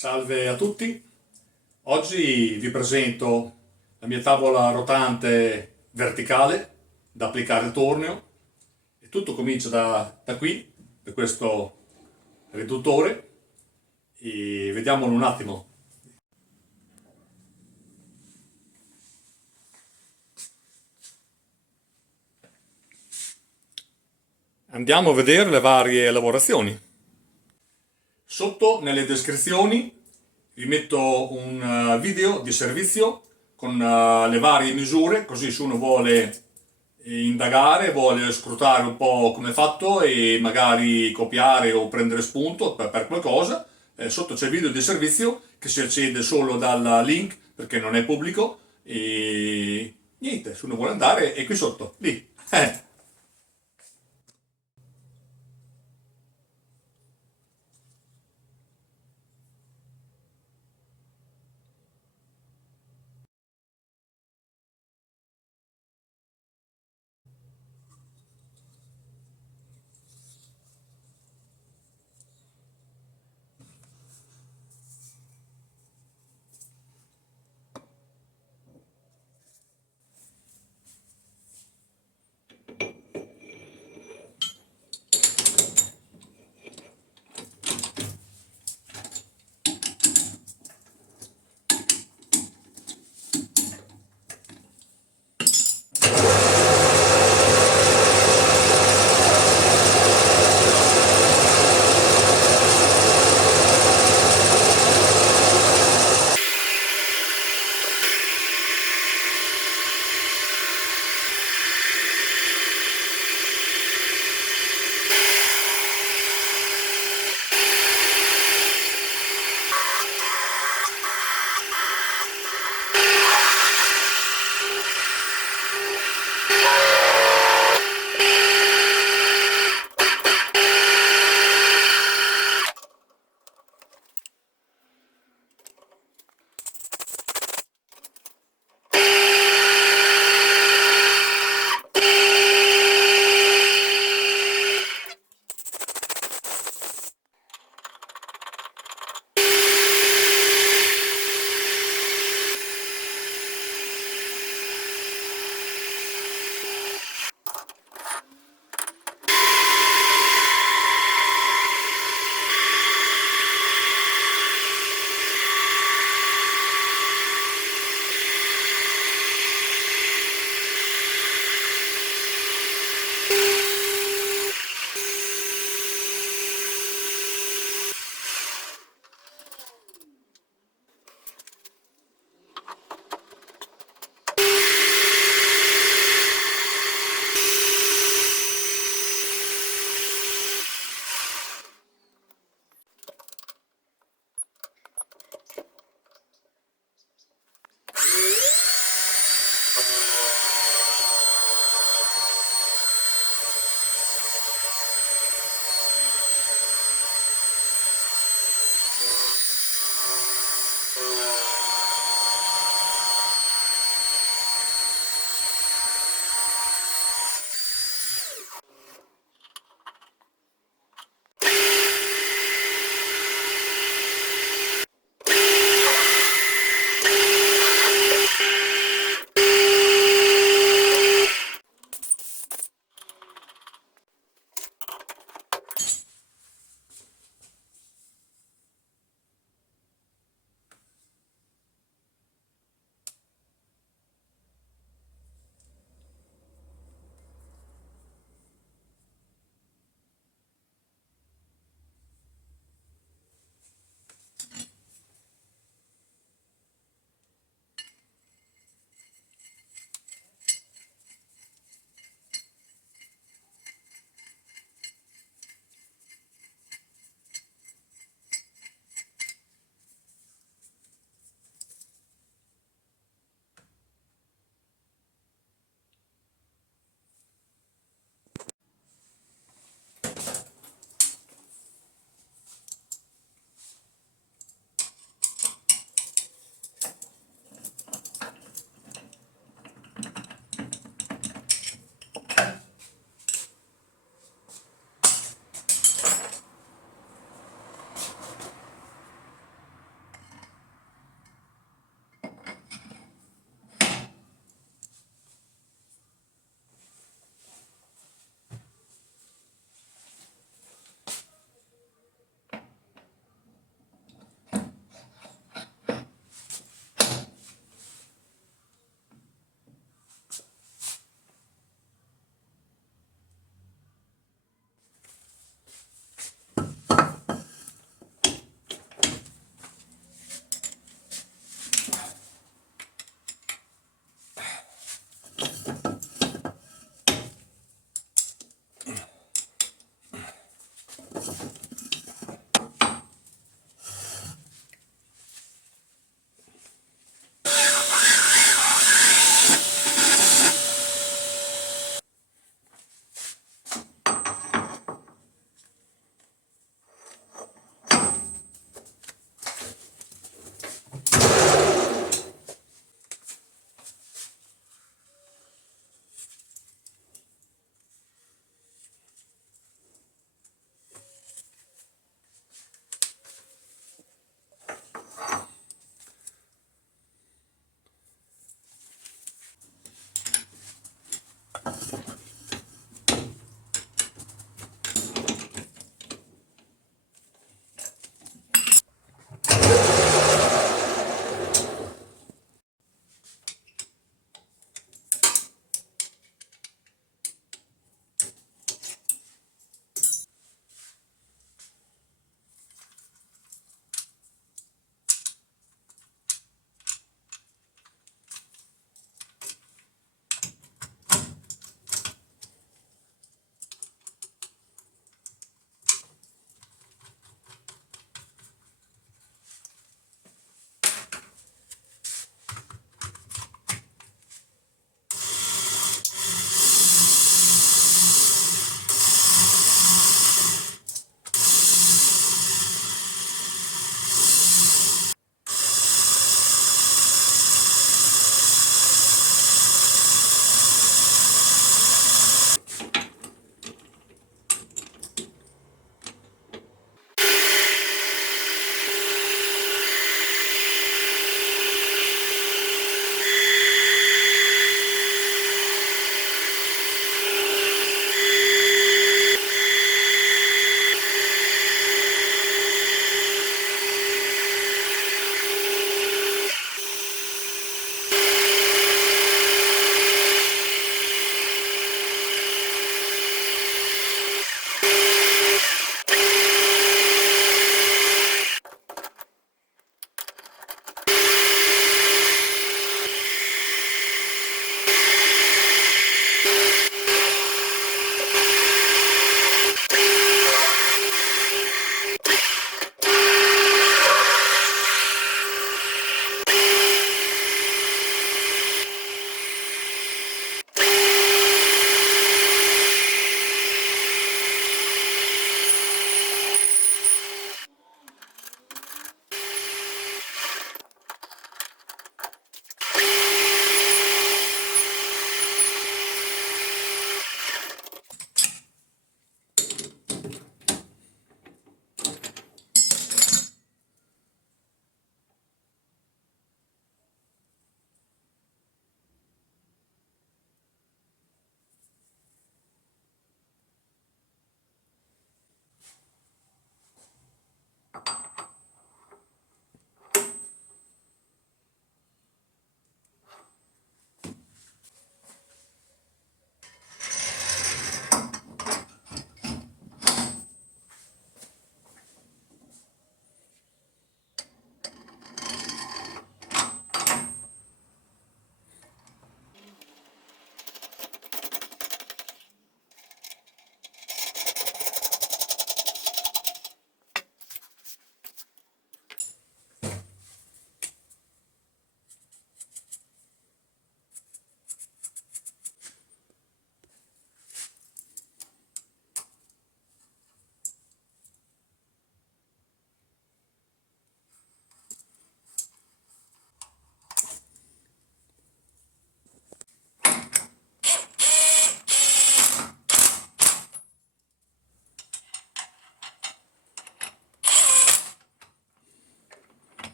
Salve a tutti, oggi vi presento la mia tavola rotante verticale da applicare al tornio e tutto comincia da qui, da questo riduttore e vediamolo un attimo. Andiamo a vedere le varie lavorazioni. Sotto nelle descrizioni vi metto un video di servizio con le varie misure, così se uno vuole indagare, vuole scrutare un po' come è fatto e magari copiare o prendere spunto per qualcosa, sotto c'è il video di servizio che si accede solo dal link perché non è pubblico e niente, se uno vuole andare è qui sotto, lì.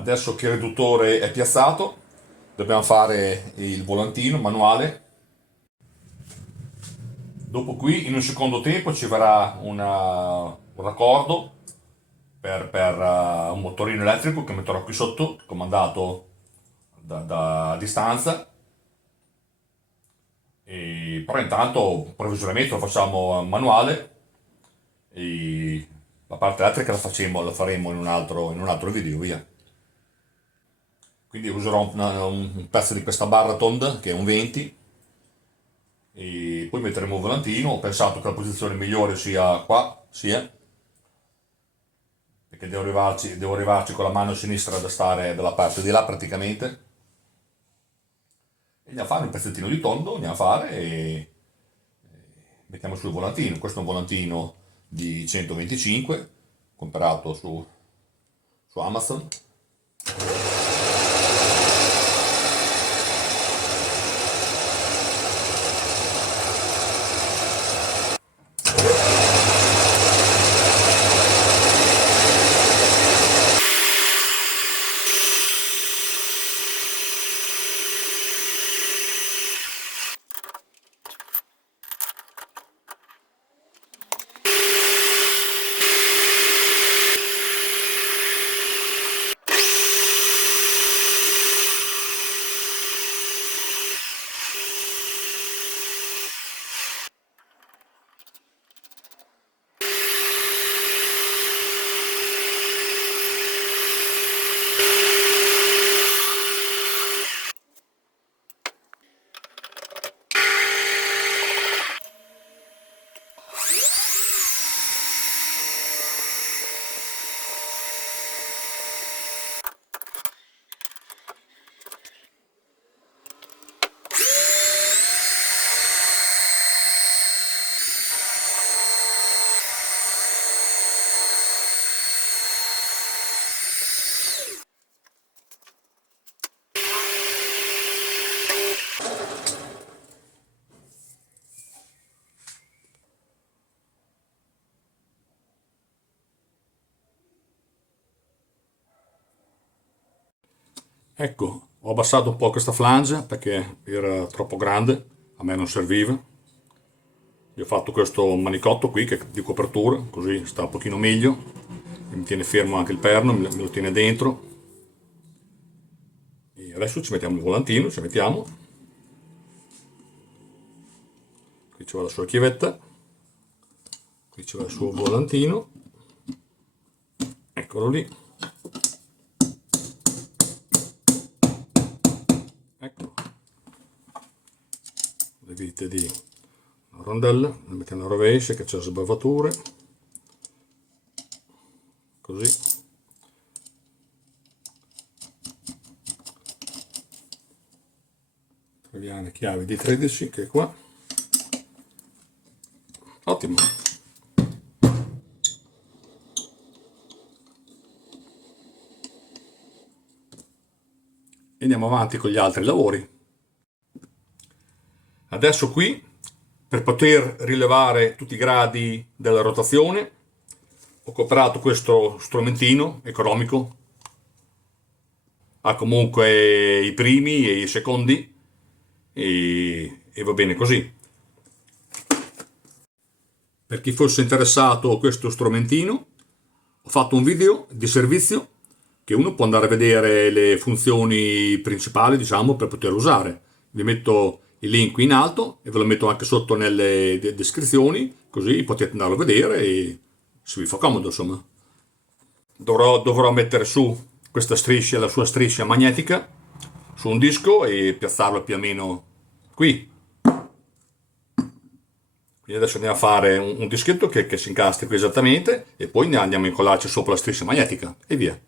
Adesso che il riduttore è piazzato, dobbiamo fare il volantino manuale. Dopo qui, in un secondo tempo, ci verrà un raccordo per un motorino elettrico che metterò qui sotto, comandato da distanza. Però intanto provvisoriamente lo facciamo manuale e la parte elettrica la faremo in un altro video, via. Quindi userò un pezzo di questa barra tonda che è un 20 e poi metteremo un volantino. Ho pensato che la posizione migliore sia qua, perché devo arrivarci con la mano sinistra da stare dalla parte di là praticamente. E andiamo a fare un pezzettino di tondo, andiamo a fare e mettiamo sul volantino. Questo è un volantino di 125 comprato su Amazon. Ecco, ho abbassato un po' questa flange perché era troppo grande, a me non serviva. Gli ho fatto questo manicotto qui che è di copertura, così sta un pochino meglio. E mi tiene fermo anche il perno, me lo tiene dentro. E adesso ci mettiamo il volantino, ci mettiamo. Qui c'è la sua chiavetta, qui c'è il suo volantino. Eccolo lì. Ecco. Le vite di una rondella, le mettiamo alla rovescia che c'è le sbavature. Così. Troviamo le chiavi di 13 che è qua. Ottimo. E andiamo avanti con gli altri lavori. Adesso qui, per poter rilevare tutti i gradi della rotazione, ho comprato questo strumentino economico. Ha comunque i primi e i secondi e va bene così. Per chi fosse interessato a questo strumentino, ho fatto un video di servizio che uno può andare a vedere le funzioni principali, diciamo, per poter usare. Vi metto il link qui in alto e ve lo metto anche sotto nelle descrizioni, così potete andarlo a vedere e se vi fa comodo, insomma. Dovrò mettere su questa striscia, la sua striscia magnetica, su un disco e piazzarlo più o meno qui. Quindi adesso andiamo a fare un dischetto che si incastri qui esattamente e poi andiamo a incollarci sopra la striscia magnetica e via.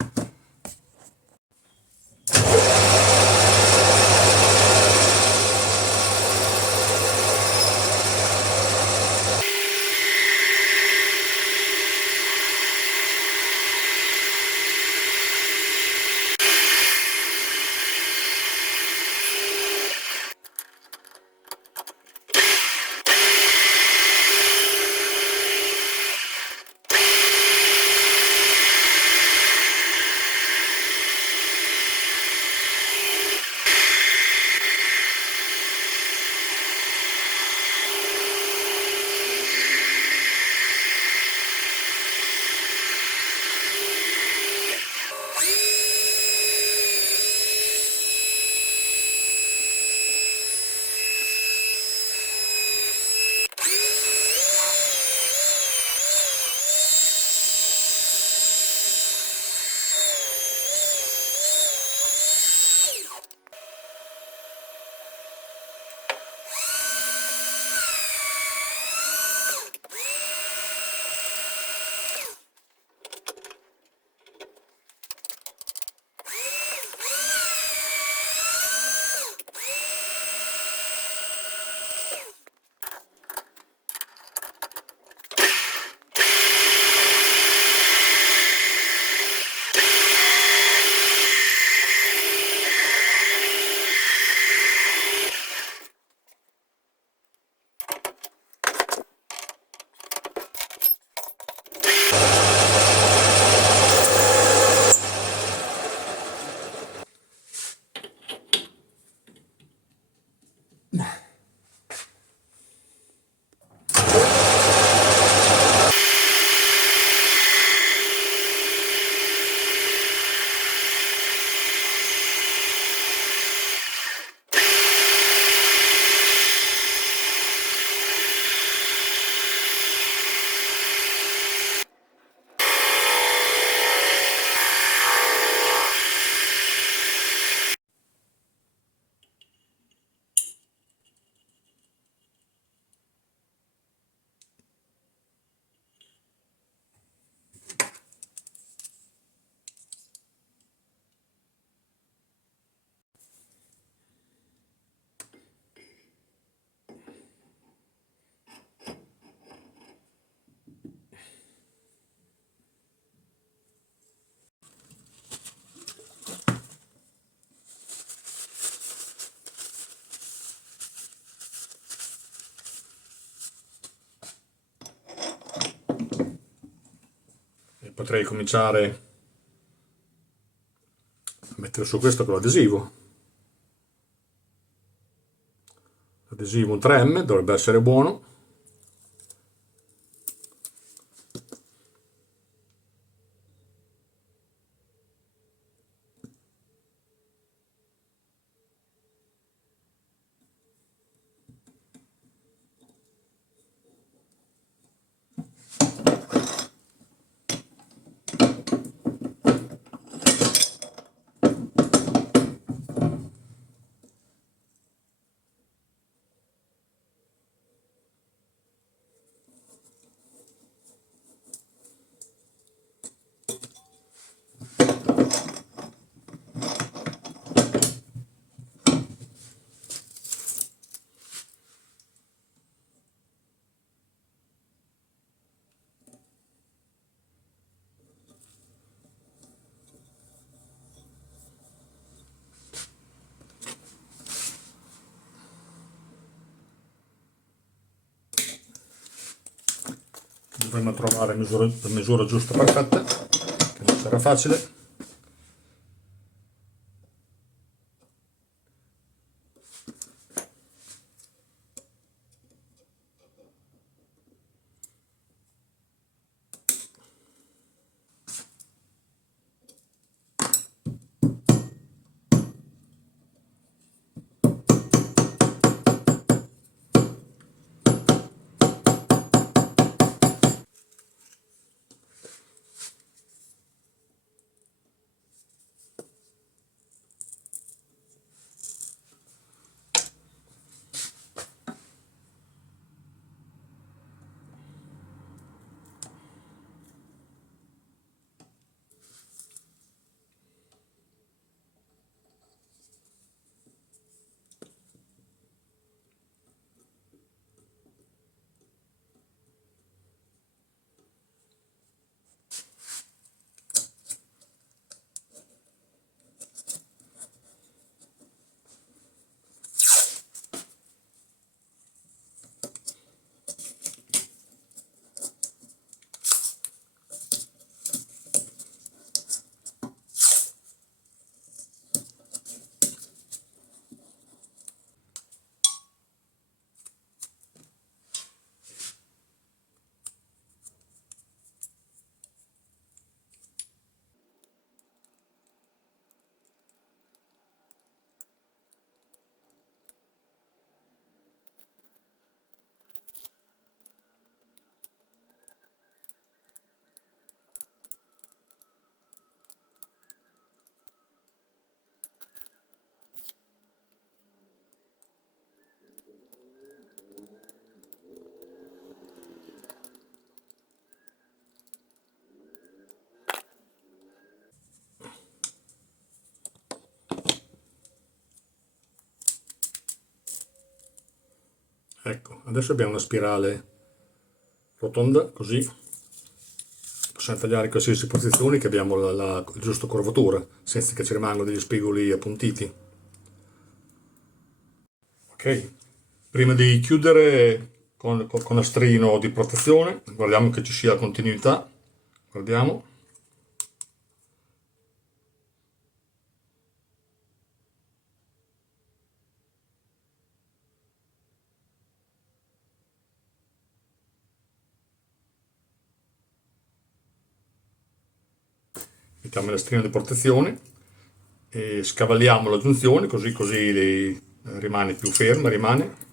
potrei cominciare a mettere su questo con l'adesivo. L'adesivo un 3M dovrebbe essere buono. Dovremmo trovare la misura giusta perfetta, che non sarà facile. Ecco, adesso abbiamo una spirale rotonda, così possiamo tagliare in qualsiasi posizione che abbiamo la giusta curvatura, senza che ci rimangano degli spigoli appuntiti. Ok, prima di chiudere con nastrino di protezione, guardiamo che ci sia continuità, guardiamo. Mettiamo il nastrino di protezione e scavalliamo la giunzione così rimane più ferma, rimane.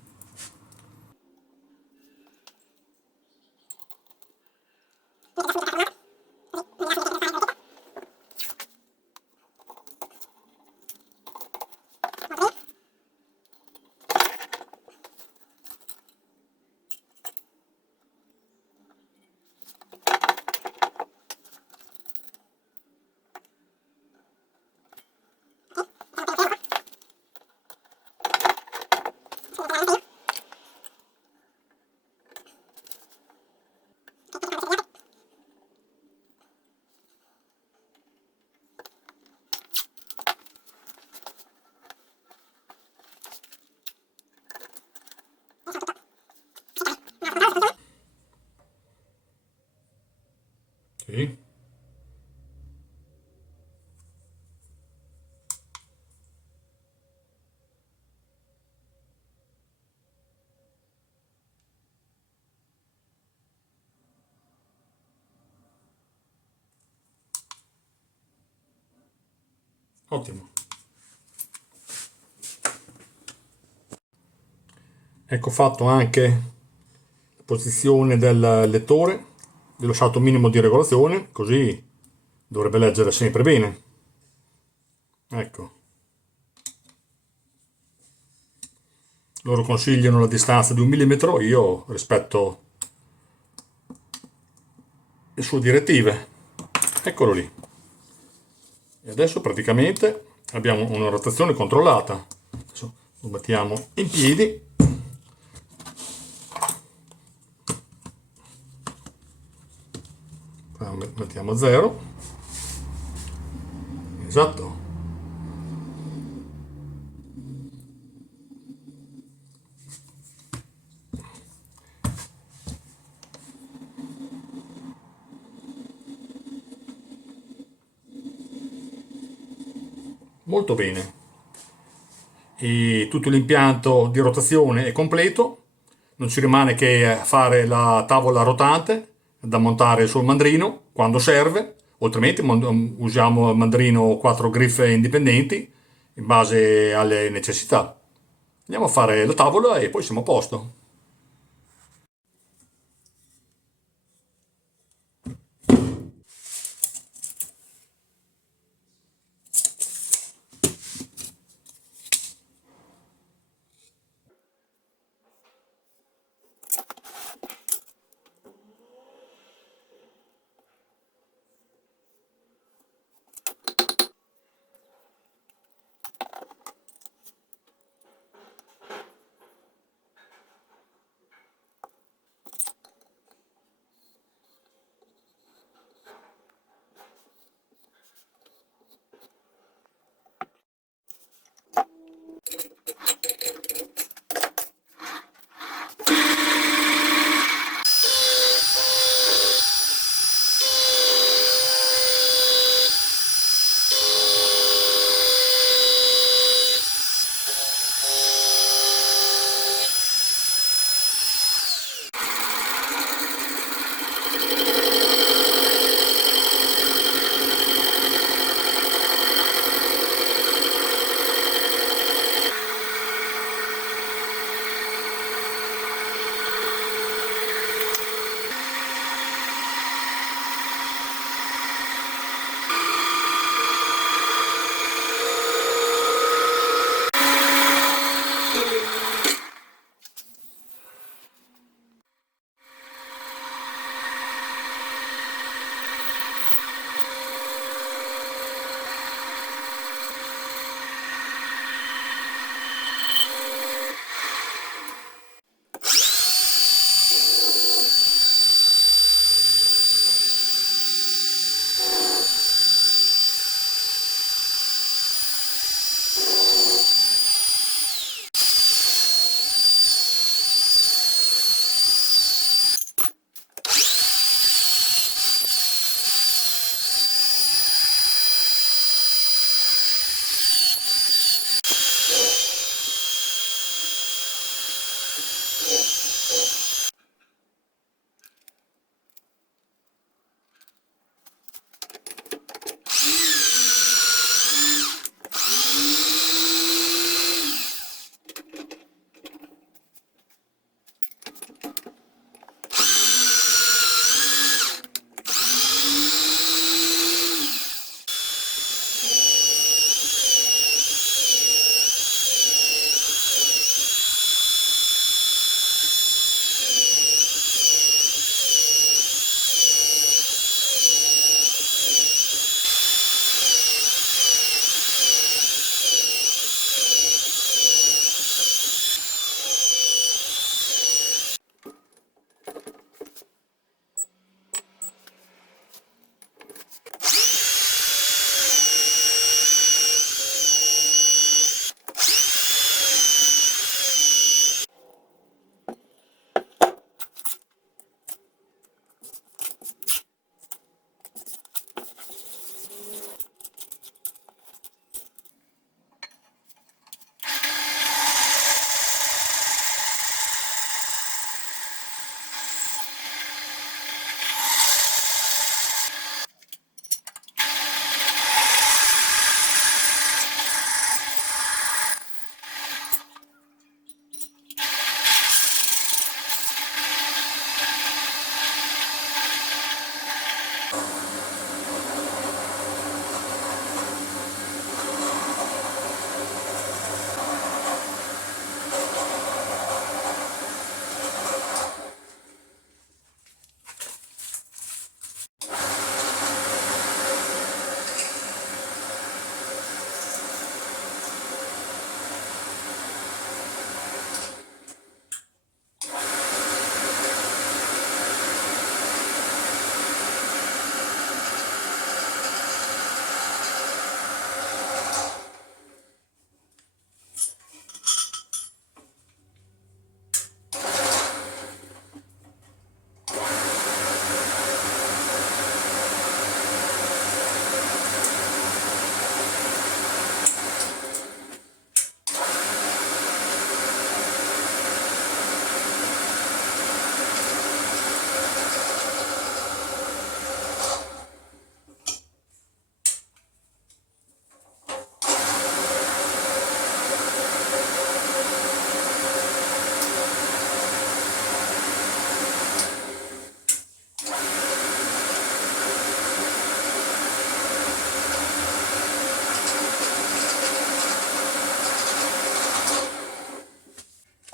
Ottimo. Ecco fatto anche la posizione del lettore, dello stato minimo di regolazione, così dovrebbe leggere sempre bene. Ecco. Loro consigliano la distanza di 1 millimetro, io rispetto le sue direttive. Eccolo lì. E adesso praticamente abbiamo una rotazione controllata. Adesso lo mettiamo in piedi. Mettiamo a 0. Esatto. Molto bene. E tutto l'impianto di rotazione è completo. Non ci rimane che fare la tavola rotante da montare sul mandrino quando serve, altrimenti usiamo il mandrino 4 griffe indipendenti in base alle necessità. Andiamo a fare la tavola e poi siamo a posto.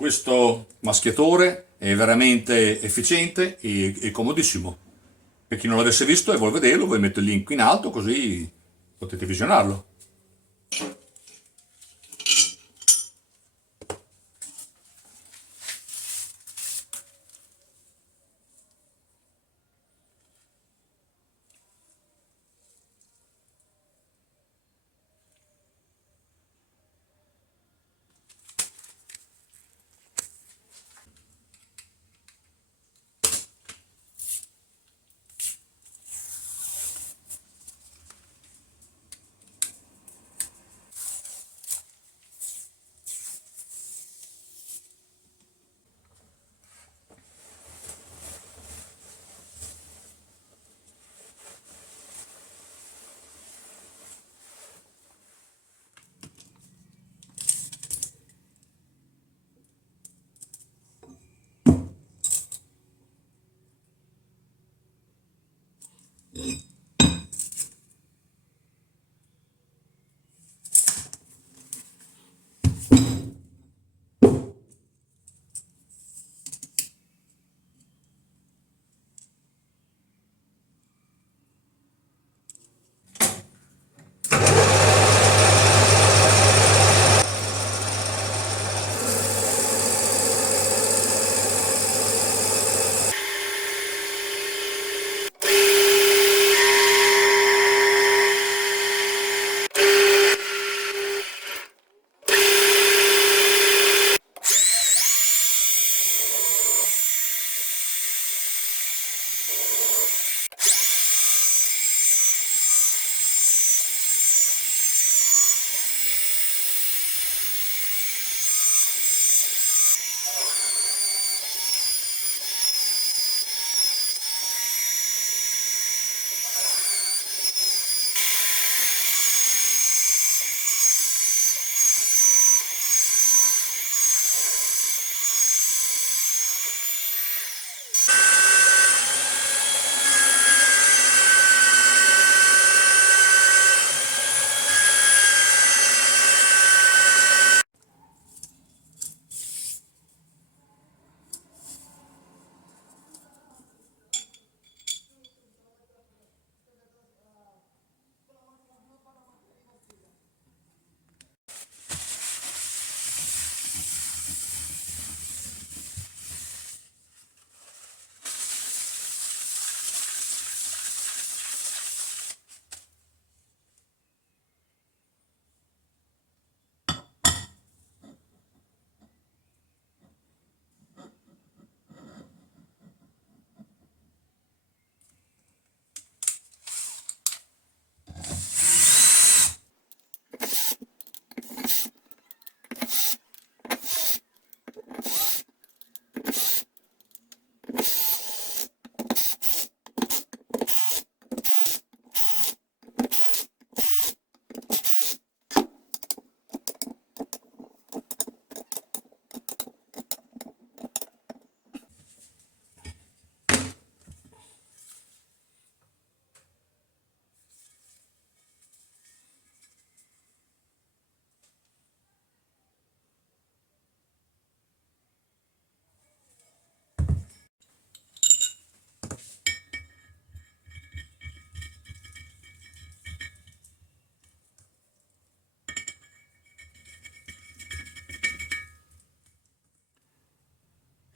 Questo maschiatore è veramente efficiente e comodissimo. Per chi non l'avesse visto e vuole vederlo, vi metto il link in alto così potete visionarlo.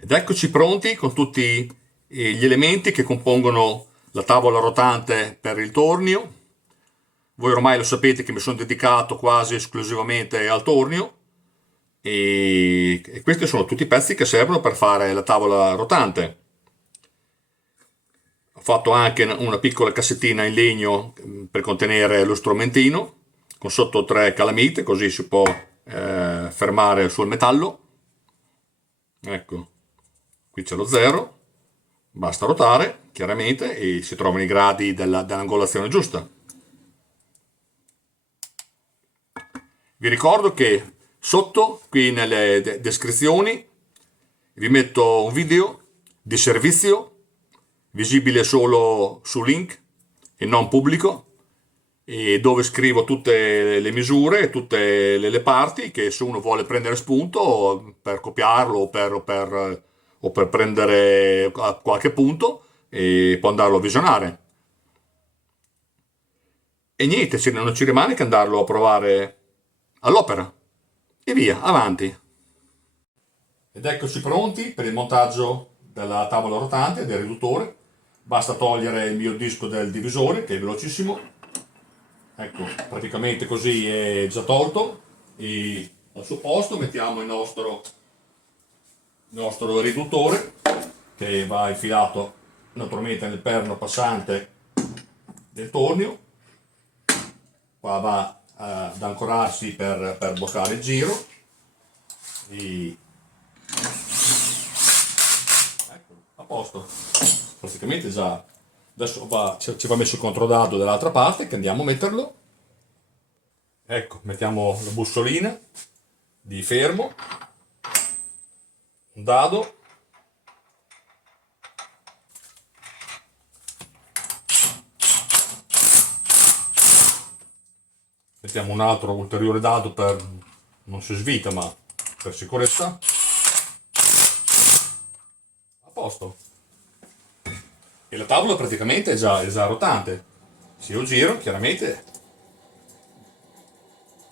Ed eccoci pronti con tutti gli elementi che compongono la tavola rotante per il tornio. Voi ormai lo sapete che mi sono dedicato quasi esclusivamente al tornio e questi sono tutti i pezzi che servono per fare la tavola rotante. Ho fatto anche una piccola cassettina in legno per contenere lo strumentino con sotto 3 calamite, così si può fermare sul metallo. Ecco, qui c'è lo 0, basta rotare chiaramente e si trovano i gradi dell'angolazione giusta. Vi ricordo che sotto, qui nelle descrizioni, vi metto un video di servizio visibile solo su link e non pubblico, e dove scrivo tutte le misure, tutte le parti, che se uno vuole prendere spunto per copiarlo o per prendere qualche punto, e può andarlo a visionare. E niente, non ci rimane che andarlo a provare all'opera. E via, avanti. Ed eccoci pronti per il montaggio della tavola rotante, del riduttore. Basta togliere il mio disco del divisore, che è velocissimo. Ecco, praticamente così è già tolto. E al suo posto mettiamo il nostro riduttore, che va infilato naturalmente nel perno passante del tornio. Qua va ad ancorarsi per bloccare il giro. E ecco, a posto. Praticamente già adesso ci va messo il controdado dall'altra parte, che andiamo a metterlo. Ecco, mettiamo la bussolina di fermo, un dado, mettiamo un altro ulteriore dado per non si svita, ma per sicurezza. A posto. E la tavola praticamente è già rotante. Se io giro, chiaramente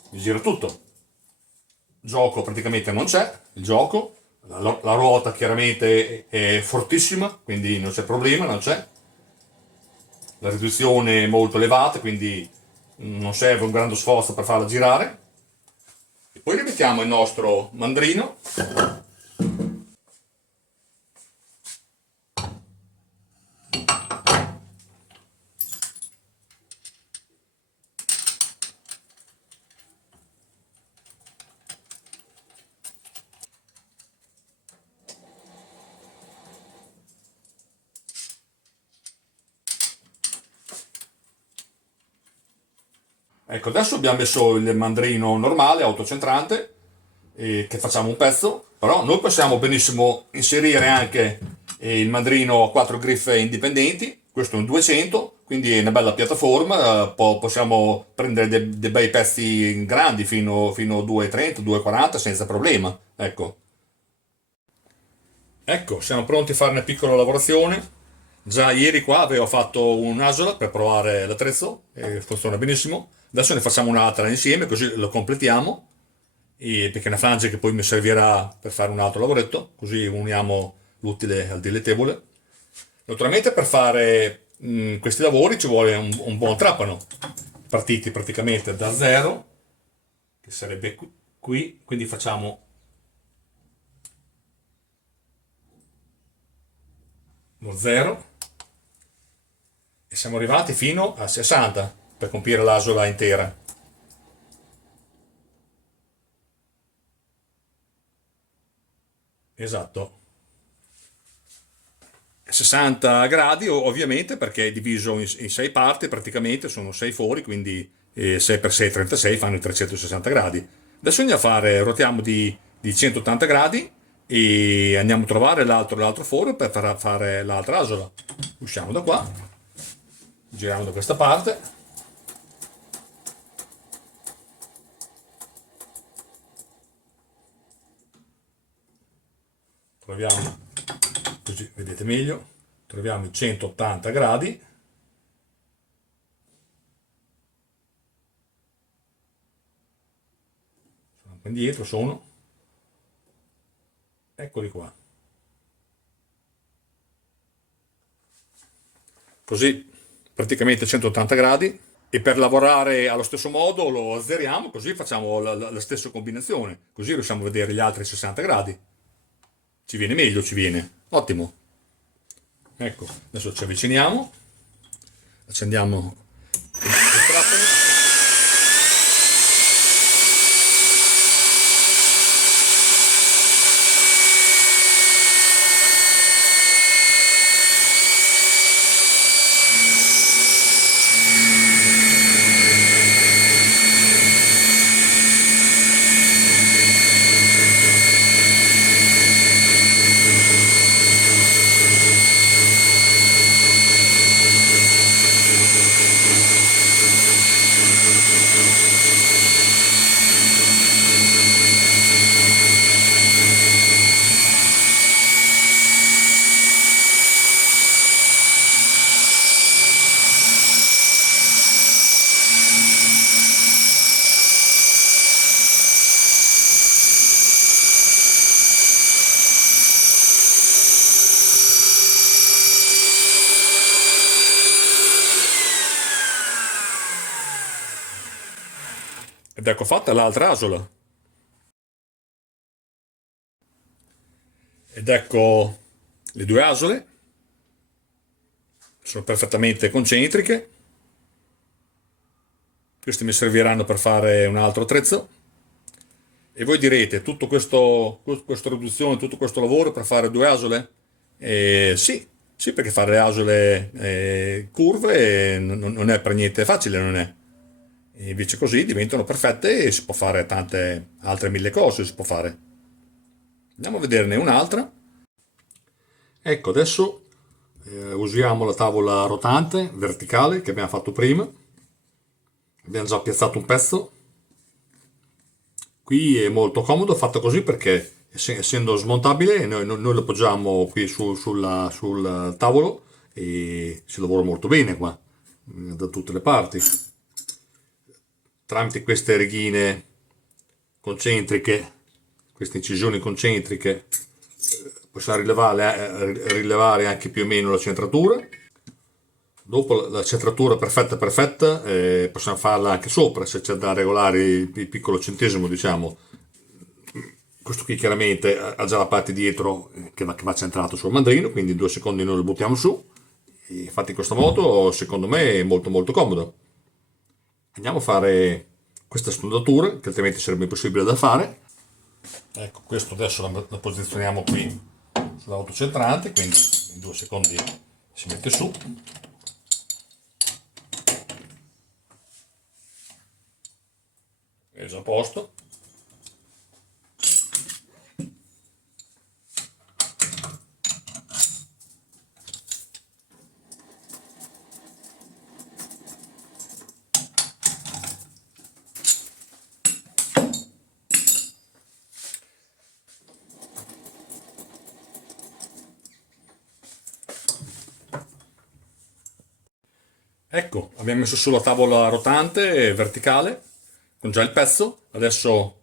mi gira tutto. Gioco praticamente non c'è, il gioco. La ruota chiaramente è fortissima, quindi non c'è problema, non c'è. La riduzione è molto elevata, quindi non serve un grande sforzo per farla girare. E poi rimettiamo il nostro mandrino. Ecco, adesso abbiamo messo il mandrino normale, autocentrante, che facciamo un pezzo, però noi possiamo benissimo inserire anche il mandrino a 4 griffe indipendenti. Questo è un 200, quindi è una bella piattaforma, possiamo prendere dei bei pezzi grandi fino a 2,30, 2,40 senza problema. Ecco, siamo pronti a fare una piccola lavorazione. Già ieri qua avevo fatto un'asola per provare l'attrezzo e funziona benissimo. Adesso ne facciamo un'altra insieme, così lo completiamo. Perché è una flange che poi mi servirà per fare un altro lavoretto, così uniamo l'utile al dilettevole. Naturalmente per fare questi lavori ci vuole un buon trapano, partiti praticamente da zero, che sarebbe qui, quindi facciamo lo 0 e siamo arrivati fino a 60 per compire l'asola intera. Esatto. 60 gradi ovviamente perché è diviso in 6 parti, praticamente sono 6 fori, quindi 6 per 6 36 fanno i 360 gradi. Adesso andiamo a fare, rotiamo di 180 gradi e andiamo a trovare l'altro foro per fare l'altra asola. Usciamo da qua, giriamo da questa parte, proviamo così vedete meglio, troviamo i 180 gradi, sono qua indietro, eccoli qua, così praticamente 180 gradi. E per lavorare allo stesso modo lo azzeriamo, così facciamo la stessa combinazione, così riusciamo a vedere gli altri 60 gradi. Ci viene meglio, ci viene. Ottimo. Ecco, adesso ci avviciniamo, accendiamo il trapano. Ed ecco fatta l'altra asola. Ed ecco le due asole, sono perfettamente concentriche. Queste mi serviranno per fare un altro attrezzo. E voi direte, questa riduzione, tutto questo lavoro per fare due asole? Sì, sì, perché fare le asole curve non è per niente facile, non è. E invece così diventano perfette e si può fare tante altre mille cose, si può fare. Andiamo a vederne un'altra. Ecco, adesso usiamo la tavola rotante, verticale, che abbiamo fatto prima. Abbiamo già piazzato un pezzo. Qui è molto comodo, fatto così perché essendo smontabile noi lo poggiamo qui sul tavolo e si lavora molto bene qua, da tutte le parti. Tramite queste righine concentriche, queste incisioni concentriche, possiamo rilevare anche più o meno la centratura. Dopo la centratura perfetta perfetta, possiamo farla anche sopra, se c'è da regolare il piccolo centesimo, diciamo. Questo qui chiaramente ha già la parte dietro che va centrato sul mandrino, quindi in 2 secondi noi lo buttiamo su. E fatti in questo modo, secondo me è molto molto comodo. Andiamo a fare questa sfondatura, che altrimenti sarebbe impossibile da fare. Ecco, questo adesso la posizioniamo qui sull'autocentrante, quindi in 2 secondi si mette su. È già a posto. Ecco, abbiamo messo sulla tavola rotante verticale con già il pezzo. Adesso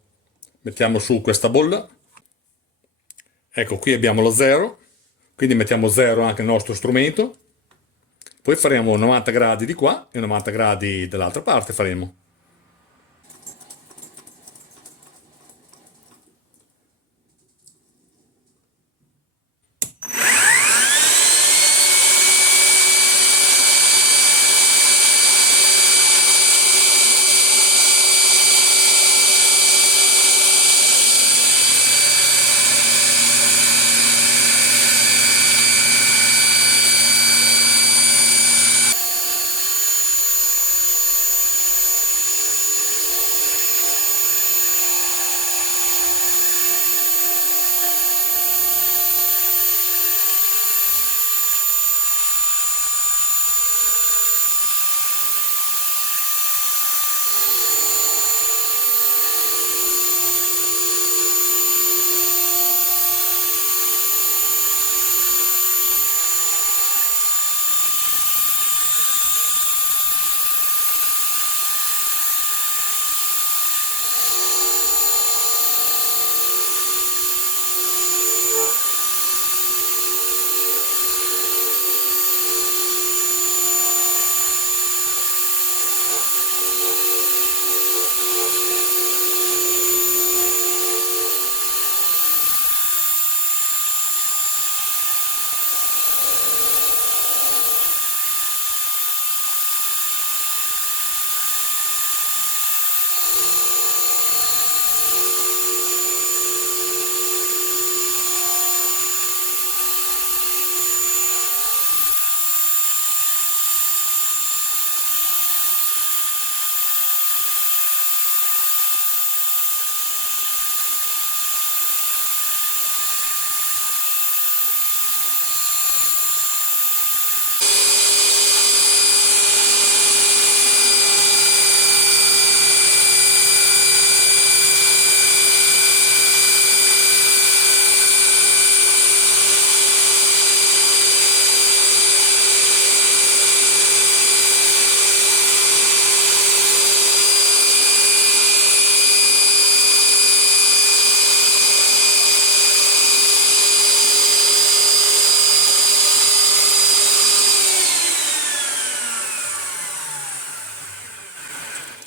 mettiamo su questa bolla. Ecco, qui abbiamo lo 0, quindi mettiamo 0 anche nel nostro strumento. Poi faremo 90 gradi di qua e 90 gradi dall'altra parte faremo.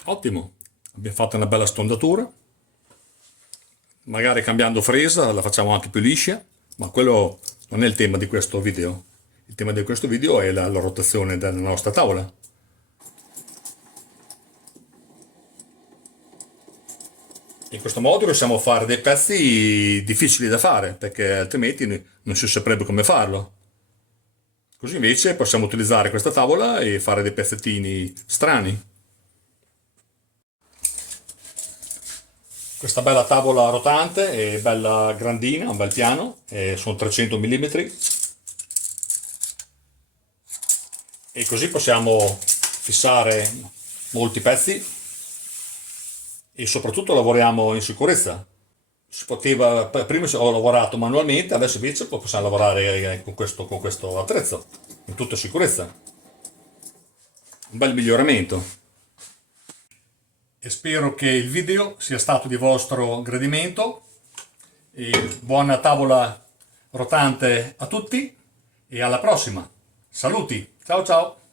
Ottimo. Abbiamo fatto una bella stondatura, magari cambiando fresa la facciamo anche più liscia, ma quello non è il tema di questo video. Il tema di questo video è la rotazione della nostra tavola. In questo modo riusciamo a fare dei pezzi difficili da fare, perché altrimenti non si saprebbe come farlo. Così invece possiamo utilizzare questa tavola e fare dei pezzettini strani. Questa bella tavola rotante è bella grandina, un bel piano, sono 300 mm e così possiamo fissare molti pezzi e soprattutto lavoriamo in sicurezza. Prima ho lavorato manualmente, adesso invece possiamo lavorare con questo attrezzo in tutta sicurezza. Un bel miglioramento. E spero che il video sia stato di vostro gradimento. E buona tavola rotante a tutti e alla prossima. Saluti, ciao ciao!